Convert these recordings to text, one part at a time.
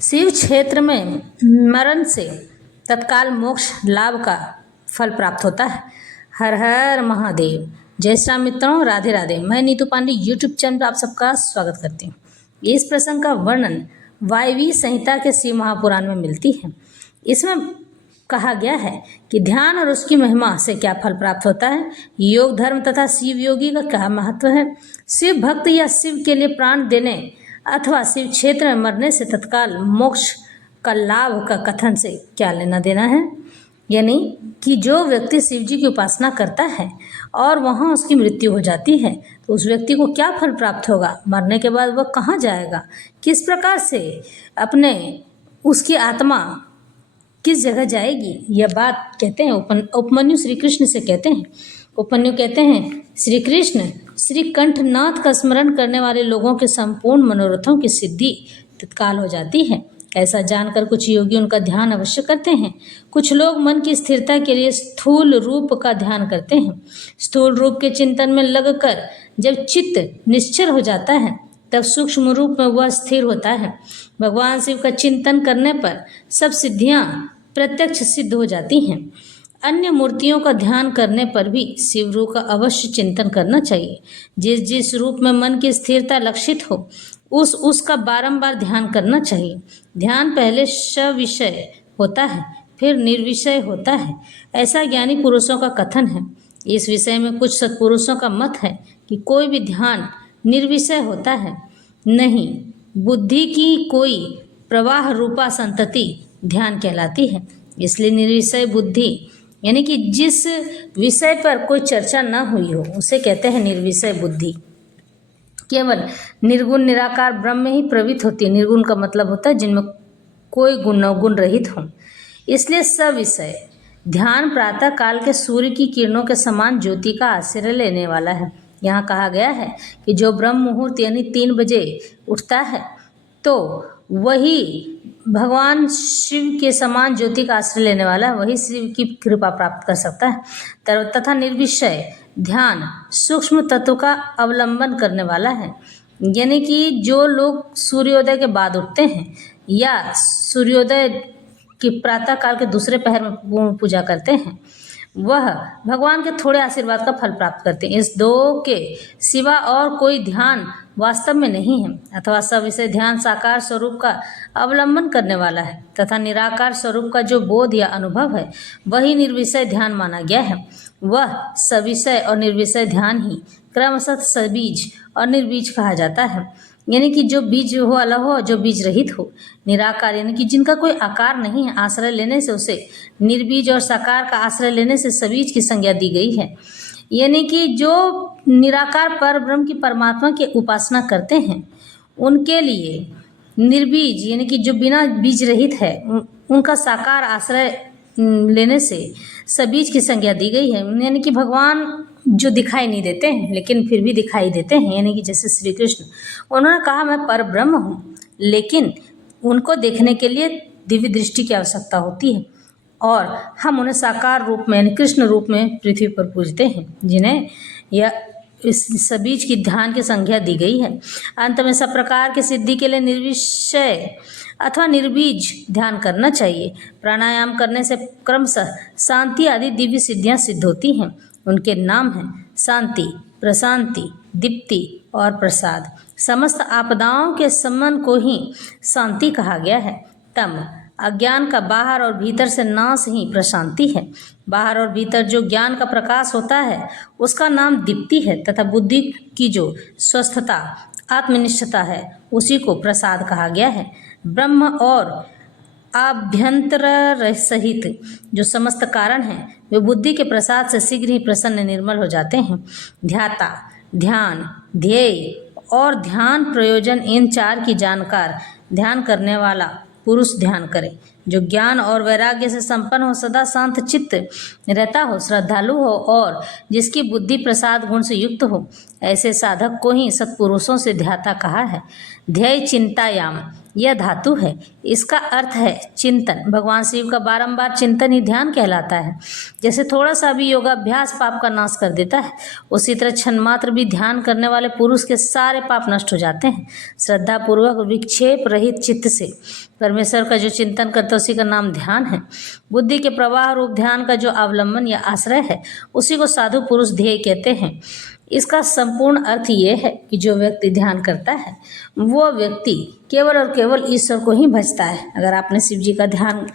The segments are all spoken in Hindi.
शिव क्षेत्र में मरण से तत्काल मोक्ष लाभ का फल प्राप्त होता है। हर हर महादेव। जय श्री राम मित्रों, राधे राधे। मैं नीतू पांडे यूट्यूब चैनल पर आप सबका स्वागत करती हूँ। इस प्रसंग का वर्णन वायवी संहिता के शिव महापुराण में मिलती है। इसमें कहा गया है कि ध्यान और उसकी महिमा से क्या फल प्राप्त होता है, योग धर्म तथा शिव योगी का क्या महत्व है, शिव भक्त या शिव के लिए प्राण देने अथवा शिव क्षेत्र में मरने से तत्काल मोक्ष का लाभ का कथन से क्या लेना देना है। यानी कि जो व्यक्ति शिव जी की उपासना करता है और वहाँ उसकी मृत्यु हो जाती है तो उस व्यक्ति को क्या फल प्राप्त होगा, मरने के बाद वह कहाँ जाएगा, किस प्रकार से अपने उसकी आत्मा किस जगह जाएगी, यह बात कहते हैं उपमन्यु श्री कृष्ण से कहते हैं। उपमन्यु कहते हैं, श्री कृष्ण श्री कंठनाथ का स्मरण करने वाले लोगों के संपूर्ण मनोरथों की सिद्धि तत्काल हो जाती है। ऐसा जानकर कुछ योगी उनका ध्यान अवश्य करते हैं। कुछ लोग मन की स्थिरता के लिए स्थूल रूप का ध्यान करते हैं। स्थूल रूप के चिंतन में लगकर जब चित्त निश्चल हो जाता है तब सूक्ष्म रूप में वह स्थिर होता है। भगवान शिव का चिंतन करने पर सब सिद्धियां प्रत्यक्ष सिद्ध हो जाती हैं। अन्य मूर्तियों का ध्यान करने पर भी शिव रूप का अवश्य चिंतन करना चाहिए। जिस जिस रूप में मन की स्थिरता लक्षित हो उसका बारंबार ध्यान करना चाहिए। ध्यान पहले सविषय होता है, फिर निर्विषय होता है, ऐसा ज्ञानी पुरुषों का कथन है। इस विषय में कुछ सत्पुरुषों का मत है कि कोई भी ध्यान निर्विषय होता है नहीं, बुद्धि की कोई प्रवाह रूपा संतति ध्यान कहलाती है। इसलिए निर्विषय बुद्धि यानी कि जिस विषय पर कोई चर्चा न हुई हो उसे कहते हैं निर्विषय बुद्धि। केवल निर्गुण निराकार ब्रह्म में ही प्रवृत्त होती है। निर्गुण का मतलब होता है जिनमें कोई गुण रहित हो। इसलिए सविषय ध्यान प्रातः काल के सूर्य की किरणों के समान ज्योति का आश्रय लेने वाला है। यहाँ कहा गया है कि जो ब्रह्म मुहूर्त यानी 3 बजे उठता है तो वही भगवान शिव के समान ज्योति का आश्रय लेने वाला है, वही शिव की कृपा प्राप्त कर सकता है। तथा निर्विषय ध्यान सूक्ष्म तत्व का अवलंबन करने वाला है। यानी कि जो लोग सूर्योदय के बाद उठते हैं या सूर्योदय की प्रातः काल के दूसरे पहर में पूजा करते हैं वह भगवान के थोड़े आशीर्वाद का फल प्राप्त करते हैं। इस दो के सिवा और कोई ध्यान वास्तव में नहीं है। अथवा सविषय ध्यान साकार स्वरूप का अवलंबन करने वाला है तथा निराकार स्वरूप का जो बोध या अनुभव है वही निर्विषय ध्यान माना गया है। वह सविषय और निर्विषय ध्यान ही क्रमशः सबीज और निर्बीज कहा जाता है। यानी कि जो बीज हो अलग हो, जो बीज रहित हो। निराकार यानी कि जिनका कोई आकार नहीं है, आश्रय लेने से उसे निर्बीज और साकार का आश्रय लेने से सबीज की संज्ञा दी गई है। यानी कि जो निराकार पर ब्रह्म की परमात्मा की उपासना करते हैं उनके लिए निर्बीज यानी कि जो बिना बीज रहित है उनका साकार आश्रय लेने से सबीज की संज्ञा दी गई है। यानी कि भगवान जो दिखाई नहीं देते हैं लेकिन फिर भी दिखाई देते हैं। यानी कि जैसे श्री कृष्ण उन्होंने कहा मैं पर ब्रह्म हूँ, लेकिन उनको देखने के लिए दिव्य दृष्टि की आवश्यकता होती है और हम उन्हें साकार रूप में यानी कृष्ण रूप में पृथ्वी पर पूजते हैं, जिन्हें यह इस सबीज की ध्यान की संज्ञा दी गई है। अंत में सब प्रकार की सिद्धि के लिए निर्विषय अथवा निर्बीज ध्यान करना चाहिए। प्राणायाम करने से क्रमशः शांति आदि दिव्य सिद्धियां सिद्ध होती हैं। उनके नाम हैं शांति, प्रशांति, दीप्ति और प्रसाद। समस्त आपदाओं के शमन को ही शांति कहा गया है। तम अज्ञान का बाहर और भीतर से नाश ही प्रशांति है। बाहर और भीतर जो ज्ञान का प्रकाश होता है उसका नाम दीप्ति है तथा बुद्धि की जो स्वस्थता आत्मनिष्ठता है उसी को प्रसाद कहा गया है। ब्रह्म और आभ्यंतर सहित जो समस्त कारण हैं वे बुद्धि के प्रसाद से शीघ्र ही प्रसन्न निर्मल हो जाते हैं। ध्याता, ध्यान, ध्येय और ध्यान प्रयोजन इन 4 की जानकार ध्यान करने वाला पुरुष ध्यान करे। जो ज्ञान और वैराग्य से संपन्न हो, सदा शांत चित्त रहता हो, श्रद्धालु हो और जिसकी बुद्धि प्रसाद गुण से युक्त हो, ऐसे साधक को ही सत्पुरुषों से ध्याता कहा है। ध्येय चिंतायाम यह धातु है। इसका अर्थ है चिंतन। भगवान शिव का बारंबार चिंतन ही ध्यान कहलाता है। जैसे थोड़ा सा भी योगाभ्यास पाप का नाश कर देता है, उसी तरह क्षण मात्र भी ध्यान करने वाले पुरुष के सारे पाप नष्ट हो जाते हैं। श्रद्धा पूर्वक विक्षेप रहित चित्त से परमेश्वर का जो चिंतन करते हैं उसी का नाम ध्यान है। बुद्धि के प्रवाह रूप ध्यान का जो अवलंबन या आश्रय है उसी को साधु पुरुष ध्येय कहते हैं। इसका संपूर्ण अर्थ ये है कि जो व्यक्ति ध्यान करता है वो व्यक्ति केवल और केवल ईश्वर को ही भजता है। अगर आपने शिव जी का ध्यान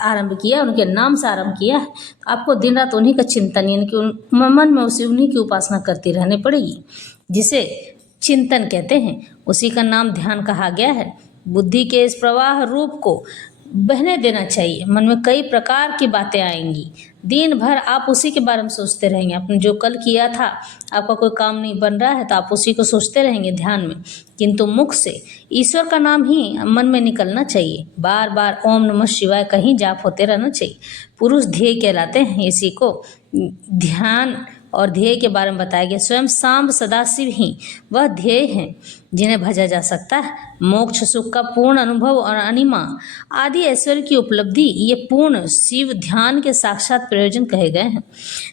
आरंभ किया, उनके नाम से आरंभ किया है, तो आपको दिन रात उन्हीं का चिंतन यानी कि मन में उसी उन्हीं की उपासना करती रहनी पड़ेगी, जिसे चिंतन कहते हैं। उसी का नाम ध्यान कहा गया है। बुद्धि के इस प्रवाह रूप को बहने देना चाहिए। मन में कई प्रकार की बातें आएंगी, दिन भर आप उसी के बारे में सोचते रहेंगे। आपने जो कल किया था, आपका कोई काम नहीं बन रहा है तो आप उसी को सोचते रहेंगे ध्यान में, किंतु मुख से ईश्वर का नाम ही मन में निकलना चाहिए। बार बार ओम नमः शिवाय कहीं जाप होते रहना चाहिए। पुरुष ध्येय कहलाते हैं। इसी को ध्यान और ध्येय के बारे में बताया गया। स्वयं सांब सदाशिव ही वह ध्येय हैं जिन्हें भजा जा सकता है। मोक्ष सुख का पूर्ण अनुभव और अनिमा आदि ऐश्वर्य की उपलब्धि ये पूर्ण शिव ध्यान के साक्षात प्रयोजन कहे गए हैं।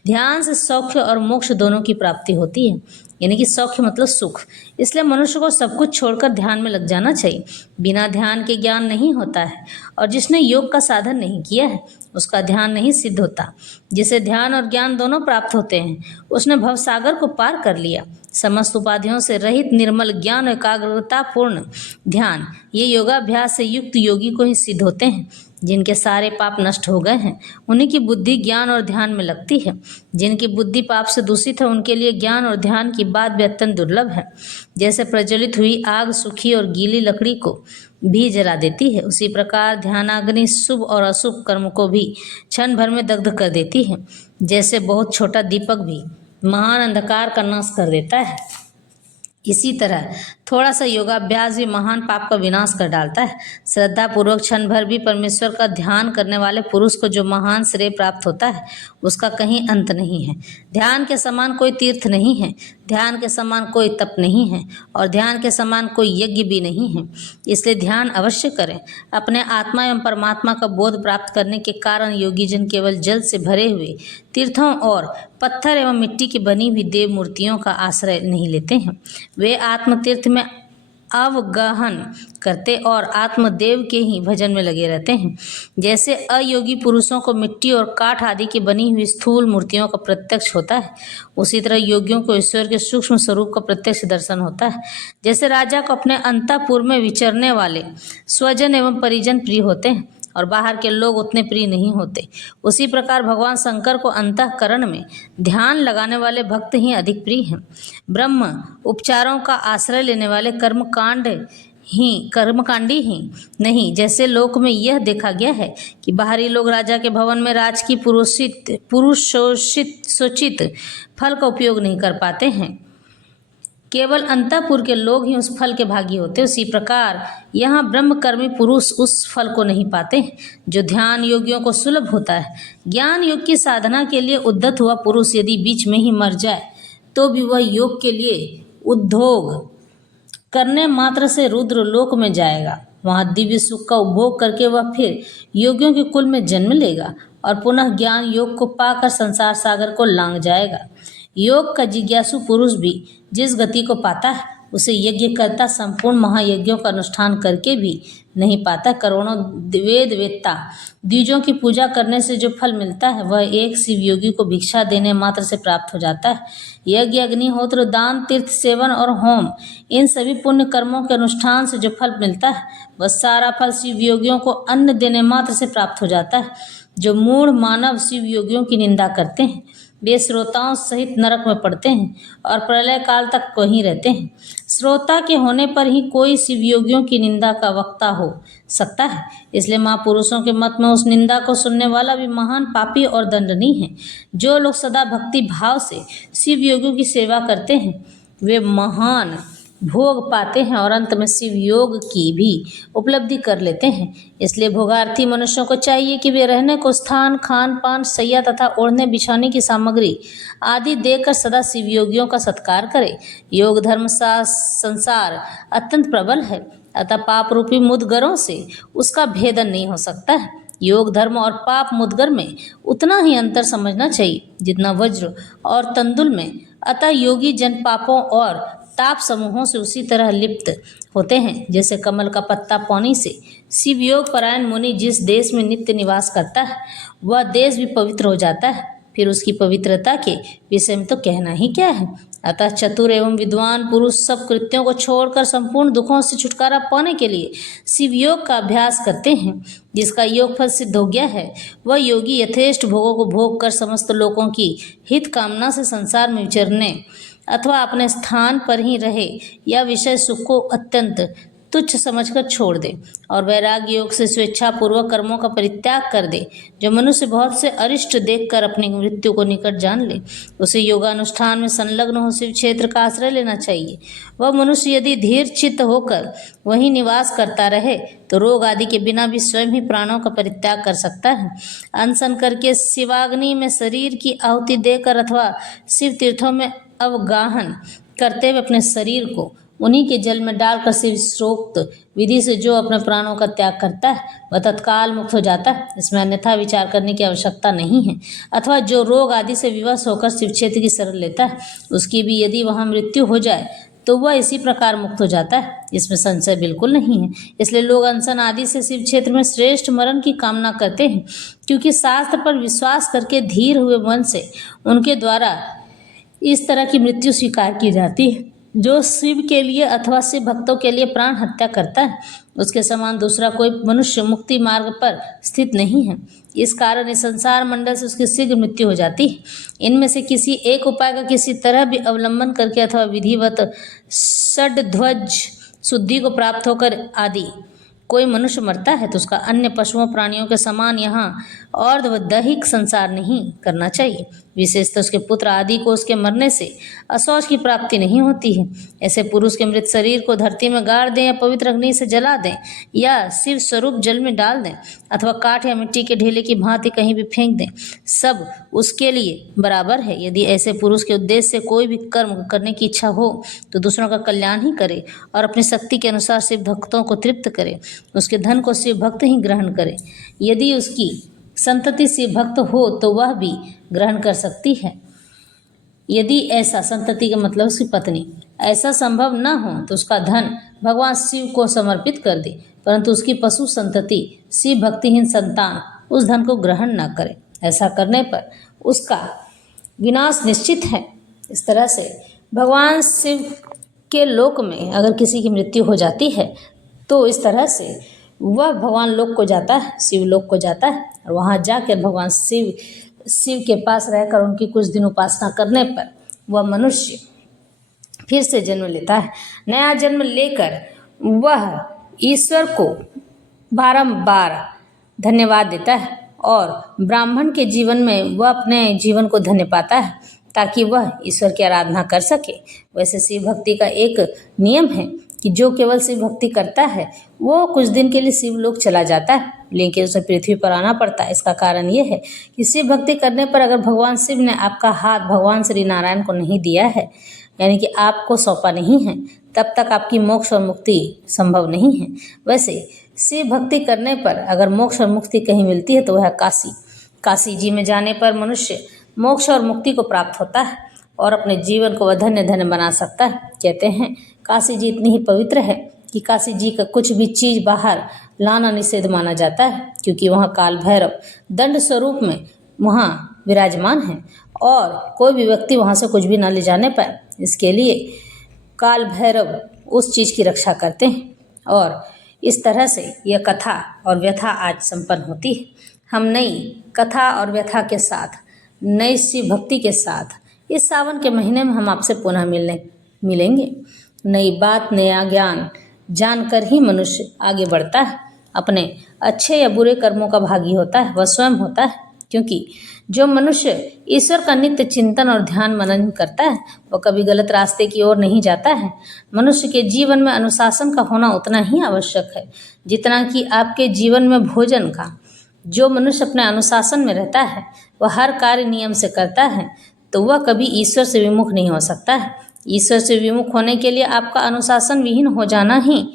ध्यान से सौख्य और मोक्ष दोनों की प्राप्ति होती है, यानी कि सौख्य मतलब सुख। इसलिए मनुष्य को सब कुछ छोड़कर ध्यान में लग जाना चाहिए। बिना ध्यान के ज्ञान नहीं होता है, और जिसने योग का साधन नहीं किया है उसका ध्यान नहीं सिद्ध होता। जिसे ध्यान और ज्ञान दोनों प्राप्त होते हैं उसने भवसागर को पार कर लिया। समस्त उपाधियों से रहित निर्मल ज्ञान और एकाग्रतापूर्ण ध्यान ये योगाभ्यास से युक्त योगी को ही सिद्ध होते हैं। जिनके सारे पाप नष्ट हो गए हैं उन्हीं की बुद्धि ज्ञान और ध्यान में लगती है। जिनकी बुद्धि पाप से दूषित है उनके लिए ज्ञान और ध्यान की बात भी अत्यंत दुर्लभ है। जैसे प्रज्वलित हुई आग सूखी और गीली लकड़ी को भी जला देती है, उसी प्रकार ध्यानाग्नि शुभ और अशुभ कर्म को भी क्षण भर में दग्ध कर देती है। जैसे बहुत छोटा दीपक भी महान अंधकार का नाश कर देता है, इसी तरह थोड़ा सा योगाभ्यास भी महान पाप का विनाश कर डालता है। श्रद्धा पूर्वक क्षण भर भी परमेश्वर का ध्यान करने वाले पुरुष को जो महान श्रेय प्राप्त होता है उसका कहीं अंत नहीं है। ध्यान के समान कोई तीर्थ नहीं है, ध्यान के समान कोई तप नहीं है, और ध्यान के समान कोई यज्ञ भी नहीं है। इसलिए ध्यान अवश्य करें। अपने आत्मा एवं परमात्मा का बोध प्राप्त करने के कारण योगी जन केवल जल से भरे हुए तीर्थों और पत्थर एवं मिट्टी की बनी हुई देव मूर्तियों का आश्रय नहीं लेते हैं। वे आत्मतीर्थ में अवगाहन करते और आत्मदेव के ही भजन में लगे रहते हैं। जैसे अयोगी पुरुषों को मिट्टी और काठ आदि की बनी हुई स्थूल मूर्तियों का प्रत्यक्ष होता है, उसी तरह योगियों को ईश्वर के सूक्ष्म स्वरूप का प्रत्यक्ष दर्शन होता है। जैसे राजा को अपने अंतःपुर में विचरने वाले स्वजन एवं परिजन प्रिय होते हैं और बाहर के लोग उतने प्रिय नहीं होते, उसी प्रकार भगवान शंकर को अंतःकरण में ध्यान लगाने वाले भक्त ही अधिक प्रिय हैं। ब्रह्म उपचारों का आश्रय लेने वाले कर्मकांडी ही नहीं। जैसे लोक में यह देखा गया है कि बाहरी लोग राजा के भवन में राजकीय पुरुषोचित फल का उपयोग नहीं कर पाते हैं, केवल अंतःपुर के लोग ही उस फल के भागी होते। उसी प्रकार यहाँ ब्रह्मकर्मी पुरुष उस फल को नहीं पाते जो ध्यान योगियों को सुलभ होता है। ज्ञान योग की साधना के लिए उद्यत हुआ पुरुष यदि बीच में ही मर जाए तो भी वह योग के लिए उद्योग करने मात्र से रुद्र लोक में जाएगा। वहाँ दिव्य सुख का उपभोग करके वह फिर योगियों के कुल में जन्म लेगा और पुनः ज्ञान योग को पाकर संसार सागर को लांघ जाएगा। योग का जिज्ञासु पुरुष भी जिस गति को पाता है उसे यज्ञ करता संपूर्ण महायज्ञों का अनुष्ठान करके भी नहीं पाता। करोड़ों वेद वेत्ता द्विजों की पूजा करने से जो फल मिलता है वह एक शिव योगी को भिक्षा देने मात्र से प्राप्त हो जाता है। यज्ञ, अग्निहोत्र, दान, तीर्थ सेवन और होम, इन सभी पुण्य कर्मों के अनुष्ठान से जो फल मिलता है वह सारा फल शिव योगियों को अन्न देने मात्र से प्राप्त हो जाता है। जो मूढ़ मानव शिव योगियों की निंदा करते हैं वे श्रोताओं सहित नरक में पड़ते हैं और प्रलय काल तक वहीं रहते हैं। श्रोता के होने पर ही कोई शिव योगियों की निंदा का वक्ता हो सकता है। इसलिए महापुरुषों के मत में उस निंदा को सुनने वाला भी महान पापी और दंडनीय है। जो लोग सदा भक्ति भाव से शिव योगियों की सेवा करते हैं वे महान भोग पाते हैं और अंत में शिव योग की भी उपलब्धि कर लेते हैं। इसलिए भोगार्थी मनुष्यों को चाहिए कि वे रहने को स्थान, खान पान, शैया तथा ओढ़ने बिछाने की सामग्री आदि देकर सदा शिव योगियों का सत्कार करें। योग धर्म सा संसार अत्यंत प्रबल है, अतः पाप रूपी मुद्गरों से उसका भेदन नहीं हो सकता है। योग धर्म और पाप मुद्गर में उतना ही अंतर समझना चाहिए जितना वज्र और तंदुल में। अतः योगी जन पापों और ताप समूहों से उसी तरह लिप्त होते हैं जैसे कमल का पत्ता पानी से। शिव योग परायण मुनि जिस देश में नित्य निवास करता है वह देश भी पवित्र हो जाता है, फिर उसकी पवित्रता के विषय में तो कहना ही क्या है। अतः चतुर एवं विद्वान पुरुष सब कृत्यों को छोड़कर संपूर्ण दुखों से छुटकारा पाने के लिए शिव योग का अभ्यास करते हैं। जिसका योग फल सिद्ध हो गया है वह योगी यथेष्ट भोगों को भोग कर समस्त लोगों की हित कामना से संसार में विचरने अथवा अपने स्थान पर ही रहे या विषय सुख को अत्यंत तुच्छ समझकर छोड़ दे और वैराग्य योग से स्वेच्छापूर्वक कर्मों का परित्याग कर दे। जो मनुष्य बहुत से अरिष्ट देखकर अपनी मृत्यु को निकट जान ले उसे योगानुष्ठान में संलग्न हो शिव क्षेत्र का आश्रय लेना चाहिए। वह मनुष्य यदि धीर चित्त होकर वहीं निवास करता रहे तो रोग आदि के बिना भी स्वयं ही प्राणों का परित्याग कर सकता है। अनशन करके शिवाग्नि में शरीर की आहुति देकर अथवा शिव तीर्थों में अवगाहन करते हुए अपने शरीर को उन्हीं के जल में डालकर शिव श्रोक्त विधि से जो अपने प्राणों का त्याग करता है वह तत्काल मुक्त हो जाता है। इसमें अन्यथा विचार करने की आवश्यकता नहीं है। अथवा जो रोग आदि से विवश होकर शिव क्षेत्र की शरण लेता है उसकी भी यदि वहाँ मृत्यु हो जाए तो वह इसी प्रकार मुक्त हो जाता है, इसमें संशय बिल्कुल नहीं है। इसलिए लोग अनशन आदि से शिव क्षेत्र में श्रेष्ठ मरण की कामना करते हैं, क्योंकि शास्त्र पर विश्वास करके धीर हुए मन से उनके द्वारा इस तरह की मृत्यु स्वीकार की जाती है। जो शिव के लिए अथवा शिव भक्तों के लिए प्राण हत्या करता है उसके समान दूसरा कोई मनुष्य मुक्ति मार्ग पर स्थित नहीं है। इस कारण इस संसार मंडल से उसकी शीघ्र मृत्यु हो जाती है। इनमें से किसी एक उपाय का किसी तरह भी अवलंबन करके अथवा विधिवत षड्ध्वज शुद्धि को प्राप्त होकर आदि कोई मनुष्य मरता है तो उसका अन्य पशुओं प्राणियों के समान यहाँ अर्धदैहिक संसार नहीं करना चाहिए। विशेषतः उसके पुत्र आदि को उसके मरने से असौच की प्राप्ति नहीं होती है। ऐसे पुरुष के मृत शरीर को धरती में गाड़ दें या पवित्र अग्नि से जला दें या शिव स्वरूप जल में डाल दें अथवा काठ या मिट्टी के ढेले की भांति कहीं भी फेंक दें, सब उसके लिए बराबर है। यदि ऐसे पुरुष के उद्देश्य से कोई भी कर्म करने की इच्छा हो तो दूसरों का कल्याण ही करे और अपनी शक्ति के अनुसार शिव भक्तों को तृप्त करे। उसके धन को शिव भक्त ही ग्रहण करे। यदि उसकी संतति शिव भक्त हो तो वह भी ग्रहण कर सकती है। यदि ऐसा, संतति का मतलब उसकी पत्नी, ऐसा संभव न हो तो उसका धन भगवान शिव को समर्पित कर दे, परंतु उसकी पशु संतति शिव भक्तिहीन संतान उस धन को ग्रहण न करे। ऐसा करने पर उसका विनाश निश्चित है। इस तरह से भगवान शिव के लोक में अगर किसी की मृत्यु हो जाती है तो इस तरह से वह भगवान लोक को जाता है, शिव लोक को जाता है और वहाँ जाकर भगवान शिव के पास रहकर उनकी कुछ दिन उपासना करने पर वह मनुष्य फिर से जन्म लेता है। नया जन्म लेकर वह ईश्वर को बारंबार धन्यवाद देता है और ब्राह्मण के जीवन में वह अपने जीवन को धन्य पाता है ताकि वह ईश्वर की आराधना कर सके। वैसे शिव भक्ति का एक नियम है कि जो केवल शिव भक्ति करता है वो कुछ दिन के लिए शिव लोक चला जाता है, लेकिन उसे पृथ्वी पर आना पड़ता है। इसका कारण ये है कि शिव भक्ति करने पर अगर भगवान शिव ने आपका हाथ भगवान श्री नारायण को नहीं दिया है, यानी कि आपको सौंपा नहीं है, तब तक आपकी मोक्ष और मुक्ति संभव नहीं है। वैसे शिव भक्ति करने पर अगर मोक्ष और मुक्ति कहीं मिलती है तो वह काशी जी में जाने पर मनुष्य मोक्ष और मुक्ति को प्राप्त होता है और अपने जीवन को वह धन्य धन्य बना सकता है। कहते हैं काशी जी इतनी ही पवित्र है कि काशी जी का कुछ भी चीज़ बाहर लाना निषेध माना जाता है, क्योंकि वहाँ काल भैरव दंड स्वरूप में वहाँ विराजमान है और कोई भी व्यक्ति वहाँ से कुछ भी ना ले जाने पाए। इसके लिए काल भैरव उस चीज़ की रक्षा करते हैं और इस तरह से यह कथा और व्यथा आज संपन्न होती है। हम नई कथा और व्यथा के साथ, नई शिव भक्ति के साथ इस सावन के महीने में हम आपसे पुनः मिलेंगे। नई बात, नया ज्ञान जानकर ही मनुष्य आगे बढ़ता है। अपने अच्छे या बुरे कर्मों का भागी होता है, वह स्वयं होता है, क्योंकि जो मनुष्य ईश्वर का नित्य चिंतन और ध्यान मनन करता है वह कभी गलत रास्ते की ओर नहीं जाता है। मनुष्य के जीवन में अनुशासन का होना उतना ही आवश्यक है जितना कि आपके जीवन में भोजन का। जो मनुष्य अपने अनुशासन में रहता है वह हर कार्य नियम से करता है तो वह कभी ईश्वर से विमुख नहीं हो सकता है। ईश्वर से विमुख होने के लिए आपका अनुशासन विहीन हो जाना ही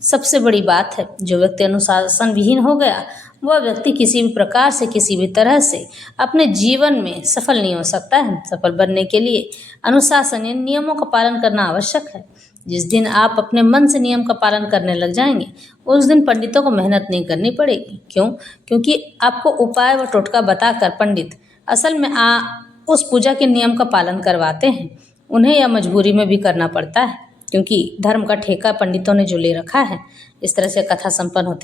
सबसे बड़ी बात है। जो व्यक्ति अनुशासन विहीन हो गया, वह व्यक्ति किसी भी प्रकार से, किसी भी तरह से अपने जीवन में सफल नहीं हो सकता है। सफल बनने के लिए अनुशासन यानी नियमों का पालन करना आवश्यक है। जिस दिन आप अपने मन से नियम का पालन करने लग जाएंगे, उस दिन पंडितों को मेहनत नहीं करनी पड़ेगी। क्यों? क्योंकि आपको उपाय व टोटका बताकर पंडित असल में उस पूजा के नियम का पालन करवाते हैं। उन्हें यह मजबूरी में भी करना पड़ता है, क्योंकि धर्म का ठेका पंडितों ने जो ले रखा है। इस तरह से कथा संपन्न होती है।